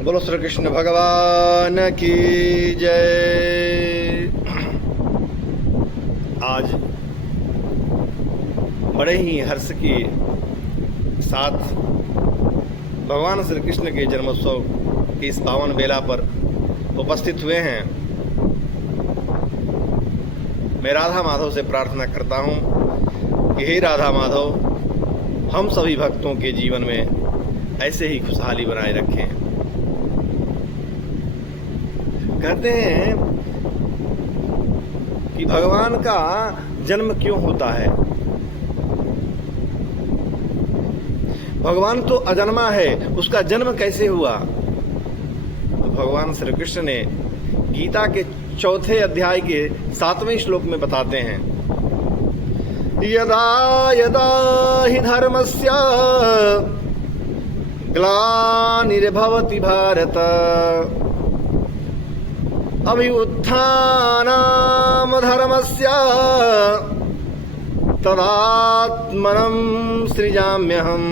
बोलो श्री कृष्ण भगवान की जय। आज बड़े ही हर्ष के साथ भगवान श्री कृष्ण के जन्मोत्सव की इस पावन बेला पर उपस्थित हुए हैं। मैं राधा माधव से प्रार्थना करता हूँ कि हे राधा माधव, हम सभी भक्तों के जीवन में ऐसे ही खुशहाली बनाए रखें। कहते हैं कि भगवान का जन्म क्यों होता है। भगवान तो अजन्मा है, उसका जन्म कैसे हुआ। तो भगवान श्री कृष्ण ने गीता के 4 अध्याय के 7वें श्लोक में बताते हैं, यदा यदा हि धर्मस्य ग्लानिर्भवति भारत अभ्युत्थानम् धर्मस्य तदात्मनं सृजाम्यहम्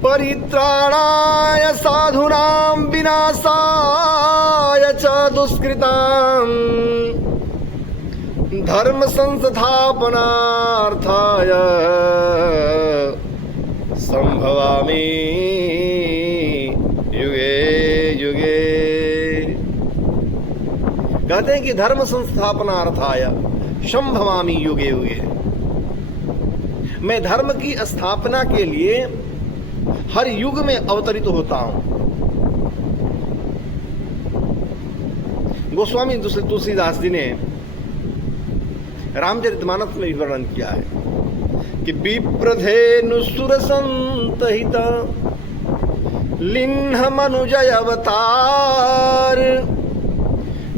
परित्राणाय साधूनां विनाशाय च दुष्कृतां धर्म संस्थापनार्थाय संभवामि युगे युगे। कहते हैं कि धर्म संस्थापनार्थाय संभवामि युगे युगे। मैं धर्म की स्थापना के लिए हर युग में अवतरित होता हूं। गोस्वामी तुलसीदास जी ने रामचरितमानस में वर्णन किया है कि विप्रधेनु सुर संतहित लिन्ह मनुजय अवतार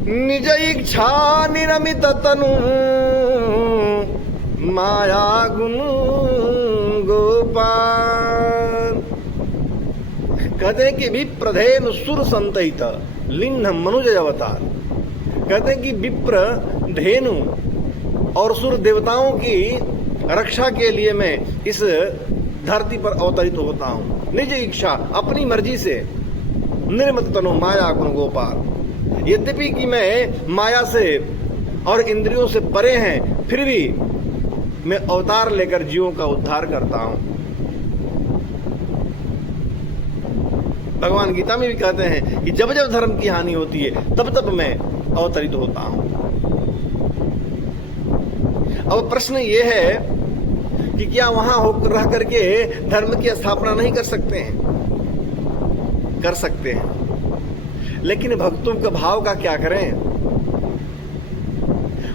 निज इच्छा निरमित तनु माया गुण गोपाल। कहते हैं कि विप्रधेनु सुर संतहित लिन्ह मनुजय अवतार। कहते हैं कि विप्र धेनु और सुर देवताओं की रक्षा के लिए मैं इस धरती पर अवतरित होता हूं, निज इच्छा अपनी मर्जी से। निर्मत तनु माया गुण गोपाल। यद्यपि कि मैं माया से और इंद्रियों से परे हैं, फिर भी मैं अवतार लेकर जीवों का उद्धार करता हूं। भगवान गीता में भी कहते हैं कि जब जब धर्म की हानि होती है तब तब मैं अवतरित होता हूं। अब प्रश्न ये है कि क्या वहां होकर रह करके धर्म की स्थापना नहीं कर सकते हैं? कर सकते हैं, लेकिन भक्तों के भाव का क्या करें।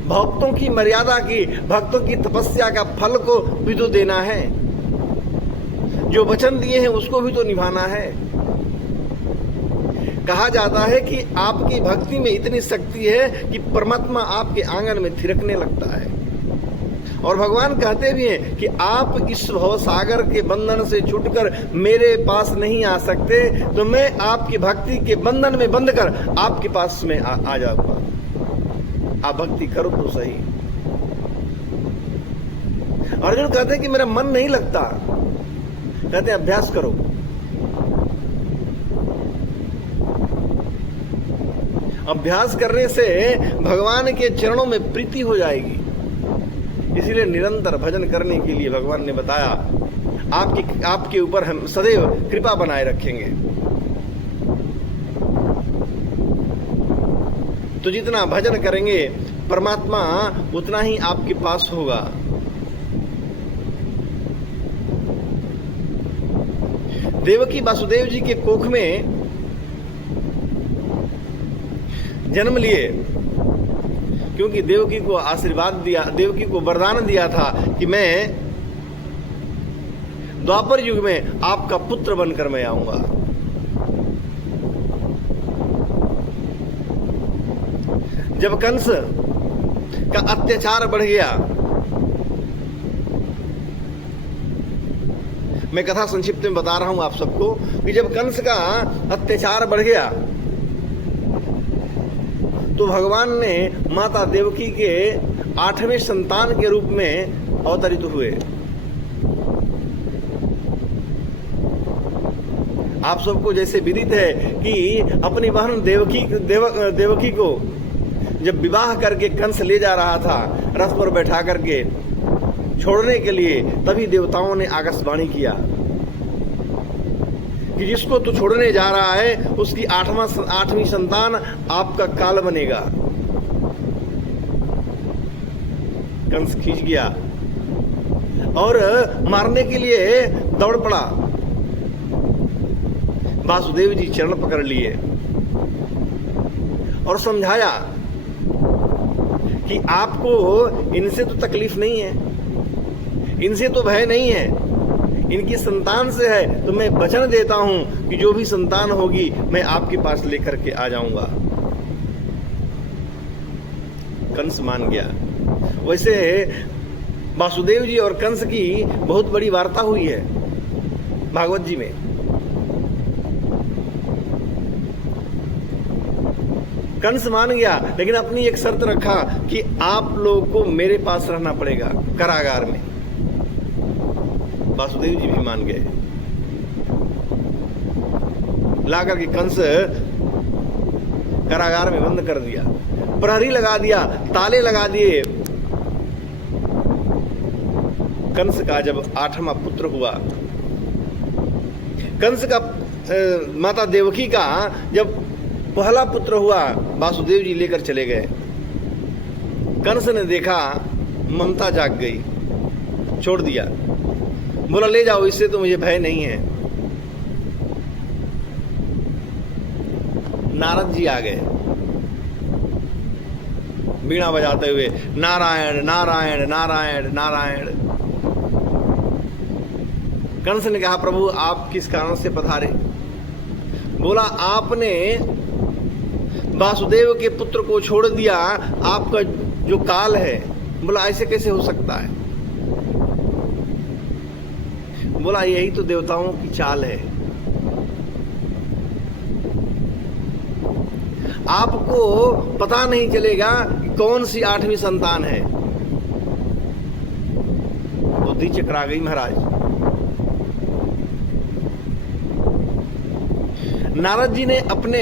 भक्तों की मर्यादा की, भक्तों की तपस्या का फल को भी तो देना है। जो वचन दिए हैं उसको भी तो निभाना है। कहा जाता है कि आपकी भक्ति में इतनी शक्ति है कि परमात्मा आपके आंगन में थिरकने लगता है। और भगवान कहते भी हैं कि आप इस भवसागर के बंधन से छूटकर मेरे पास नहीं आ सकते, तो मैं आपकी भक्ति के बंधन में बंध कर आपके पास में आ जाऊंगा। आप भक्ति करो तो सही। अर्जुन कहते हैं कि मेरा मन नहीं लगता। कहते हैं अभ्यास करो। अभ्यास करने से भगवान के चरणों में प्रीति हो जाएगी। इसीलिए निरंतर भजन करने के लिए भगवान ने बताया, आपके ऊपर हम सदैव कृपा बनाए रखेंगे। तो जितना भजन करेंगे परमात्मा उतना ही आपके पास होगा। देवकी वासुदेव जी के कोख में जन्म लिए, क्योंकि देवकी को आशीर्वाद दिया, देवकी को वरदान दिया था कि मैं द्वापर युग में आपका पुत्र बनकर मैं आऊंगा। जब कंस का अत्याचार बढ़ गया, मैं कथा संक्षिप्त में बता रहा हूं आप सबको कि जब कंस का अत्याचार बढ़ गया तो भगवान ने माता देवकी के 8वें संतान के रूप में अवतरित हुए। आप सबको जैसे विदित है कि अपनी बहन देवकी को जब विवाह करके कंस ले जा रहा था रथ पर बैठा करके छोड़ने के लिए, तभी देवताओं ने आकाशवाणी किया कि जिसको तू छोड़ने जा रहा है उसकी आठवीं संतान आपका काल बनेगा। कंस खींच गया और मारने के लिए दौड़ पड़ा। वासुदेव जी चरण पकड़ लिए और समझाया कि आपको इनसे तो तकलीफ नहीं है, इनसे तो भय नहीं है, इनकी संतान से है, तो मैं वचन देता हूं कि जो भी संतान होगी मैं आपके पास लेकर के आ जाऊंगा। कंस मान गया। वैसे वासुदेव जी और कंस की बहुत बड़ी वार्ता हुई है भागवत जी में। कंस मान गया, लेकिन अपनी एक शर्त रखा कि आप लोगों को मेरे पास रहना पड़ेगा कारागार में। वासुदेव जी भी मान गए। लाकर के कंस कारागार में बंद कर दिया, प्रहरी लगा दिया, ताले लगा दिए। कंस का जब 8वां पुत्र हुआ, कंस का माता देवकी का जब पहला पुत्र हुआ, वासुदेव जी लेकर चले गए। कंस ने देखा, ममता जाग गई, छोड़ दिया, बोला ले जाओ, इससे तो मुझे भय नहीं है। नारद जी आ गए बीणा बजाते हुए, नारायण नारायण नारायण नारायण। कंस ने कहा, प्रभु आप किस कारण से पधारे? बोला, आपने वासुदेव के पुत्र को छोड़ दिया, आपका जो काल है। बोला, ऐसे कैसे हो सकता है? बोला, यही तो देवताओं की चाल है। आपको पता नहीं चलेगा कि कौन सी 8वीं संतान है। बुद्धि चकरा गई महाराज। नारद जी ने अपने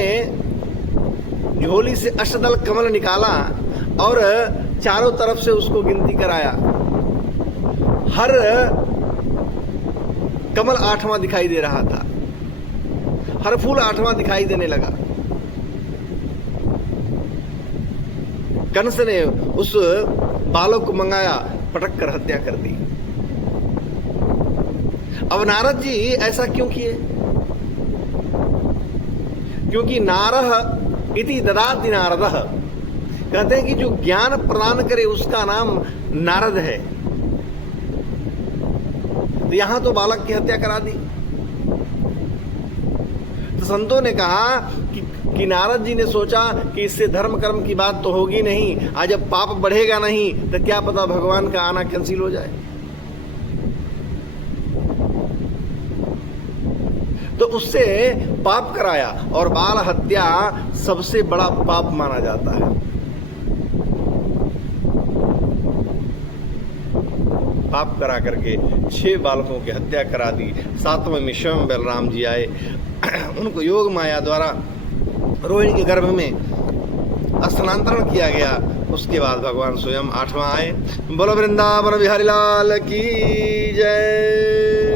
झोली से अष्टदल कमल निकाला और चारों तरफ से उसको गिनती कराया। हर कमल 8वां दिखाई दे रहा था, हर फूल 8वां दिखाई देने लगा। कंस ने उस बालक को मंगाया, पटक कर हत्या कर दी। अब नारद जी ऐसा क्यों किए? क्योंकि नारह इति ददाति नारदः, कहते हैं कि जो ज्ञान प्रदान करे उसका नाम नारद है। तो यहां तो बालक की हत्या करा दी। तो संतों ने कहा कि नारद जी ने सोचा कि इससे धर्म कर्म की बात तो होगी नहीं, आज जब पाप बढ़ेगा नहीं तो क्या पता भगवान का आना कैंसिल हो जाए। तो उससे पाप कराया, और बाल हत्या सबसे बड़ा पाप माना जाता है। पाप करा करके 6 बालकों की हत्या करा दी। 7वें में स्वयं बलराम जी आए, उनको योग माया द्वारा रोहिणी के गर्भ में स्थानांतरण किया गया। उसके बाद भगवान स्वयं 8वां आए। बोलो वृंदावन बिहारी लाल की जय।